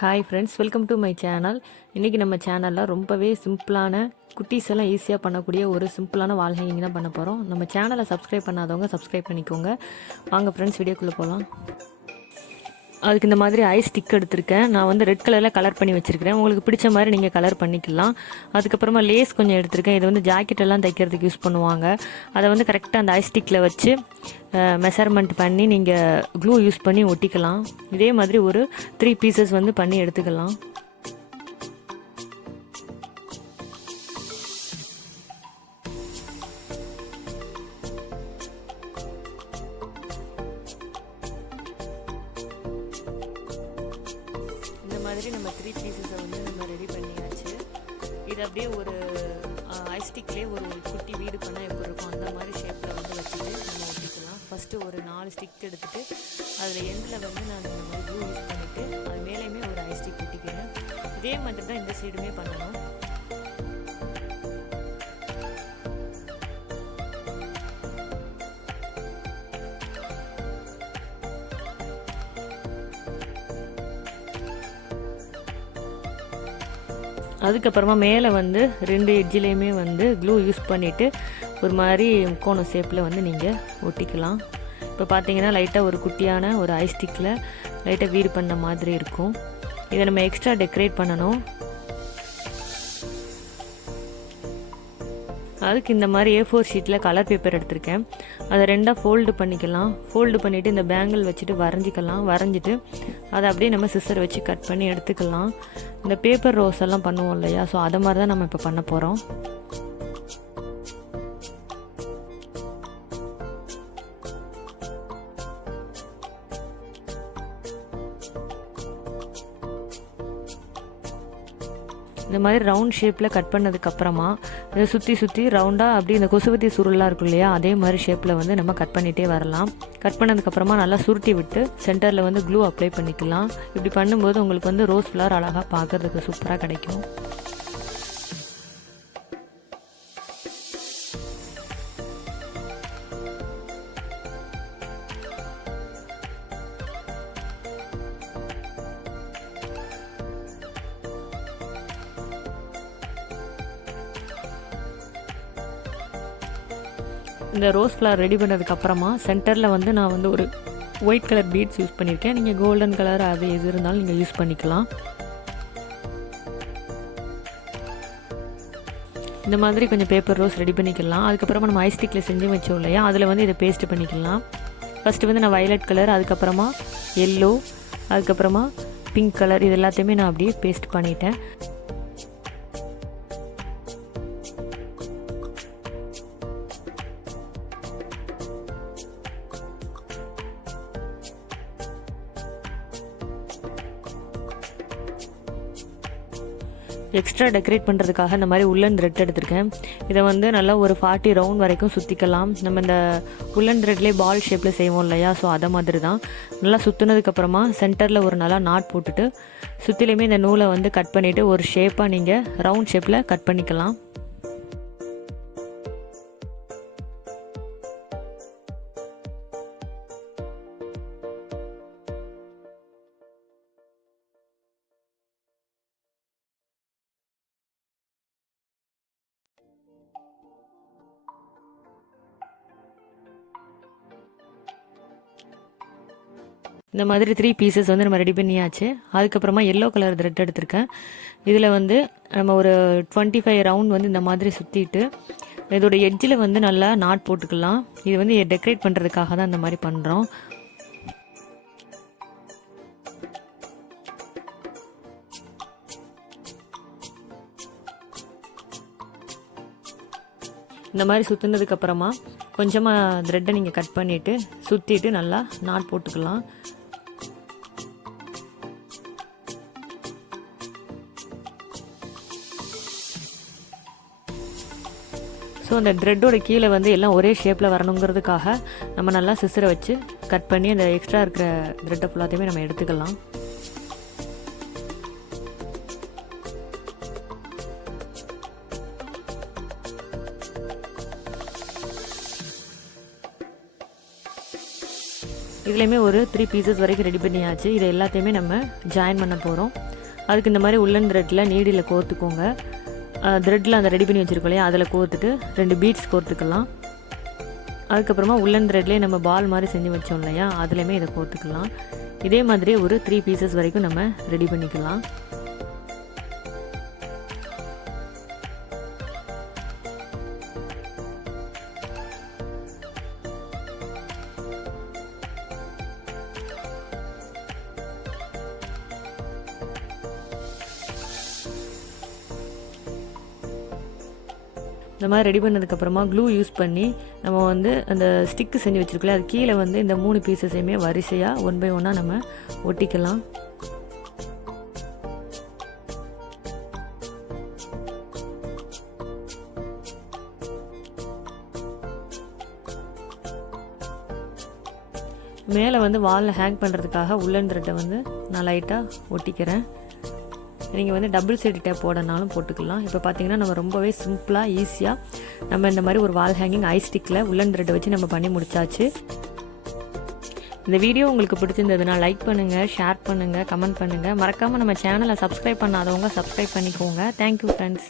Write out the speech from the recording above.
Hi friends, welcome to my channel. இன்றைக்கி நம்ம சேனலில் ரொம்பவே சிம்பிளான குட்டீஸ் எல்லாம் ஈஸியாக பண்ணக்கூடிய ஒரு சிம்பிளான வால் ஹேங்கிங் தான் பண்ண போகிறோம். நம்ம சேனலை சப்ஸ்கிரைப் பண்ணாதவங்க சப்ஸ்கிரைப் பண்ணிக்கோங்க. வாங்க ஃப்ரெண்ட்ஸ், வீடியோக்குள்ளே போகலாம். அதுக்கு இந்த மாதிரி ஐஸ் ஸ்டிக் எடுத்திருக்கேன். நான் வந்து ரெட் கலரில் கலர் பண்ணி வச்சுருக்கிறேன். உங்களுக்கு பிடிச்ச மாதிரி நீங்கள் கலர் பண்ணிக்கலாம். அதுக்கப்புறமா லேஸ் கொஞ்சம் எடுத்திருக்கேன். இது வந்து ஜாக்கெட் எல்லாம் தைக்கிறதுக்கு யூஸ் பண்ணுவாங்க. அதை வந்து கரெக்டாக அந்த ஐஸ் ஸ்டிக்கில் வச்சு மெஷர்மெண்ட் பண்ணி நீங்கள் க்ளூ யூஸ் பண்ணி ஒட்டிக்கலாம். இதே மாதிரி ஒரு 3 பீசஸ் வந்து பண்ணி எடுத்துக்கலாம். இந்த மாதிரி நம்ம 3 பீசஸை வந்து நம்ம ரெடி பண்ணியாச்சு. இது அப்படியே ஒரு ஐஸ் ஸ்டிக்லேயே ஒரு குட்டி வீடு பண்ணால் எப்படி இருக்கும் அந்த மாதிரி ஷேப்பில் வந்து வச்சுட்டு நம்ம ஒட்டிக்கலாம். ஃபஸ்ட்டு ஒரு 4 ஸ்டிக் எடுத்துகிட்டு அதில் எண்டில் வந்து நான் இந்த மாதிரி க்ளூ யூஸ் பண்ணிவிட்டு அது மேலேயுமே ஒரு ஐஸ் ஸ்டிக் ஒட்டிக்கிறேன். இதே மாதிரி தான் இந்த சைடுமே பண்ணணும். அதுக்கப்புறமா மேலே வந்து 2 எட்ஜிலையுமே வந்து க்ளூ யூஸ் பண்ணிவிட்டு ஒரு மாதிரி முக்கோண ஷேப்பில் வந்து நீங்கள் ஒட்டிக்கலாம். இப்போ பார்த்தீங்கன்னா லைட்டாக ஒரு குட்டியான ஒரு ஐஸ் ஸ்டிக்கில் லைட்டாக வீடு பண்ண மாதிரி இருக்கும். இதை நம்ம எக்ஸ்ட்ரா டெக்கரேட் பண்ணணும். அதுக்கு இந்த மாதிரி A4 ஷீட்டில் கலர் பேப்பர் எடுத்திருக்கேன். அதை 2ஆக ஃபோல்டு பண்ணிக்கலாம். ஃபோல்டு பண்ணிவிட்டு இந்த பேங்கிள் வச்சுட்டு வரைஞ்சிட்டு அதை அப்படியே நம்ம சிசர் வச்சு கட் பண்ணி எடுத்துக்கலாம். இந்த பேப்பர் ரோஸ் எல்லாம் பண்ணுவோம் இல்லையா, ஸோ அதை மாதிரி தான் நம்ம இப்போ பண்ண போகிறோம். இந்த மாதிரி ரவுண்ட் ஷேப்பில் கட் பண்ணதுக்கப்புறமா இதை சுற்றி ரவுண்டாக அப்படி இந்த கொசுவத்தி சுருளாக இருக்கும் இல்லையா, அதே மாதிரி ஷேப்பில் வந்து நம்ம கட் பண்ணிகிட்டே வரலாம். கட் பண்ணதுக்கப்புறமா நல்லா சுருட்டி விட்டு சென்டரில் வந்து க்ளூ அப்ளை பண்ணிக்கலாம். இப்படி பண்ணும்போது உங்களுக்கு வந்து ரோஸ் ஃப்ளவர் அழகாக பார்க்குறதுக்கு சூப்பராக கிடைக்கும். இந்த ரோஸ் ஃப்ளவர் ரெடி பண்ணதுக்கப்புறமா சென்டரில் வந்து நான் வந்து ஒரு ஒயிட் கலர் பீட்ஸ் யூஸ் பண்ணியிருக்கேன். நீங்கள் கோல்டன் கலர் அது எது இருந்தாலும் நீங்கள் யூஸ் பண்ணிக்கலாம். இந்த மாதிரி கொஞ்சம் பேப்பர் ரோஸ் ரெடி பண்ணிக்கலாம். அதுக்கப்புறமா நம்ம ஐஸ் ஸ்டிக்கில் செஞ்சு வச்சோம் இல்லையா, அதில் வந்து இதை பேஸ்ட் பண்ணிக்கலாம். ஃபஸ்ட்டு வந்து நான் வயலட் கலர், அதுக்கப்புறமா எல்லோ, அதுக்கப்புறமா பிங்க் கலர், இது எல்லாத்தையுமே நான் அப்படியே பேஸ்ட் பண்ணிட்டேன். எக்ஸ்ட்ரா டெக்கரேட் பண்ணுறதுக்காக இந்த மாதிரி உல்லன் த்ரெட் எடுத்திருக்கேன். இதை வந்து நல்லா ஒரு 40 ரவுண்ட் வரைக்கும் சுற்றிக்கலாம். நம்ம இந்த உல்லன் த்ரெட்லேயே பால் ஷேப்பில் செய்வோம் இல்லையா, ஸோ அதை மாதிரி தான். நல்லா சுற்றுனதுக்கப்புறமா சென்டரில் ஒரு நல்லா நாட் போட்டுட்டு சுற்றிலையுமே இந்த நூலை வந்து கட் பண்ணிவிட்டு ஒரு ஷேப்பாக நீங்கள் ரவுண்ட் ஷேப்பில் கட் பண்ணிக்கலாம். இந்த மாதிரி 3 பீசஸ் வந்து நம்ம ரெடி பண்ணியாச்சு. அதுக்கப்புறமா எல்லோ கலர் த்ரெட் எடுத்திருக்கேன். இதில் வந்து நம்ம ஒரு 25 ரவுண்ட் வந்து இந்த மாதிரி சுற்றிட்டு இதோட எட்ஜில் வந்து நல்லா நாட் போட்டுக்கலாம். இது வந்து டெக்கரேட் பண்ணுறதுக்காக தான் இந்த மாதிரி பண்ணுறோம். இந்த மாதிரி சுற்றுனதுக்கப்புறமா கொஞ்சமாக த்ரெட்டை நீங்கள் கட் பண்ணிவிட்டு சுற்றிட்டு நல்லா நாட் போட்டுக்கலாம். ஸோ அந்த த்ரெட்டோட கீழே வந்து எல்லாம் ஒரே ஷேப்பில் வரணுங்கிறதுக்காக நம்ம நல்லா சிசரை வச்சு கட் பண்ணி அந்த எக்ஸ்ட்ரா இருக்கிற த்ரெட்டை ஃபுல்லாத்தையுமே நம்ம எடுத்துக்கலாம். இதுலேயுமே ஒரு 3 பீசஸ் வரைக்கும் ரெடி பண்ணியாச்சு. இது எல்லாத்தையுமே நம்ம ஜாயின் பண்ண போகிறோம். அதுக்கு இந்த மாதிரி உள்ளன் த்ரெட்டில் நீடியில் கோர்த்துக்கோங்க. த்ரெட்டில் அந்த ரெடி பண்ணி வச்சுருக்கோம் இல்லையா, அதில் கோர்த்துட்டு 2 பீட்ஸ் கோர்த்துக்கலாம். அதுக்கப்புறமா உள்ளன் த்ரெட்லேயே நம்ம பால் மாதிரி செஞ்சு வச்சோம் இல்லையா, அதுலேயுமே இதை கோர்த்துக்கலாம். இதே மாதிரி ஒரு 3 பீசஸ் வரைக்கும் நம்ம ரெடி பண்ணிக்கலாம். இந்த மாதிரி ரெடி பண்ணதுக்கப்புறமா க்ளூ யூஸ் பண்ணி நம்ம வந்து அந்த ஸ்டிக்கு செஞ்சு வச்சுருக்கோம், அது கீழே வந்து இந்த 3 பீசஸையுமே வரிசையாக 1 by 1 நம்ம ஒட்டிக்கலாம். மேலே வந்து வாலில் ஹேங் பண்ணுறதுக்காக உள்ளன் த்ரெட்டை வந்து நான் லைட்டாக ஒட்டிக்கிறேன். நீங்கள் வந்து டபுள் சைடு டேப் போடனாலும் போட்டுக்கலாம். இப்போ பார்த்தீங்கன்னா நம்ம ரொம்பவே சிம்பிளாக ஈஸியாக நம்ம இந்த மாதிரி ஒரு வால் ஹேங்கிங் ஐ ஸ்டிக்கில் உள்ளன் த்ரெட்டை வச்சு நம்ம பண்ணி முடிச்சாச்சு. இந்த வீடியோ உங்களுக்கு பிடிச்சிருந்ததுன்னா லைக் பண்ணுங்கள், ஷேர் பண்ணுங்கள், கமெண்ட் பண்ணுங்கள். மறக்காமல் நம்ம சேனலை சப்ஸ்கிரைப் பண்ணாதவங்க சப்ஸ்கிரைப் பண்ணிக்கோங்க. Thank you friends.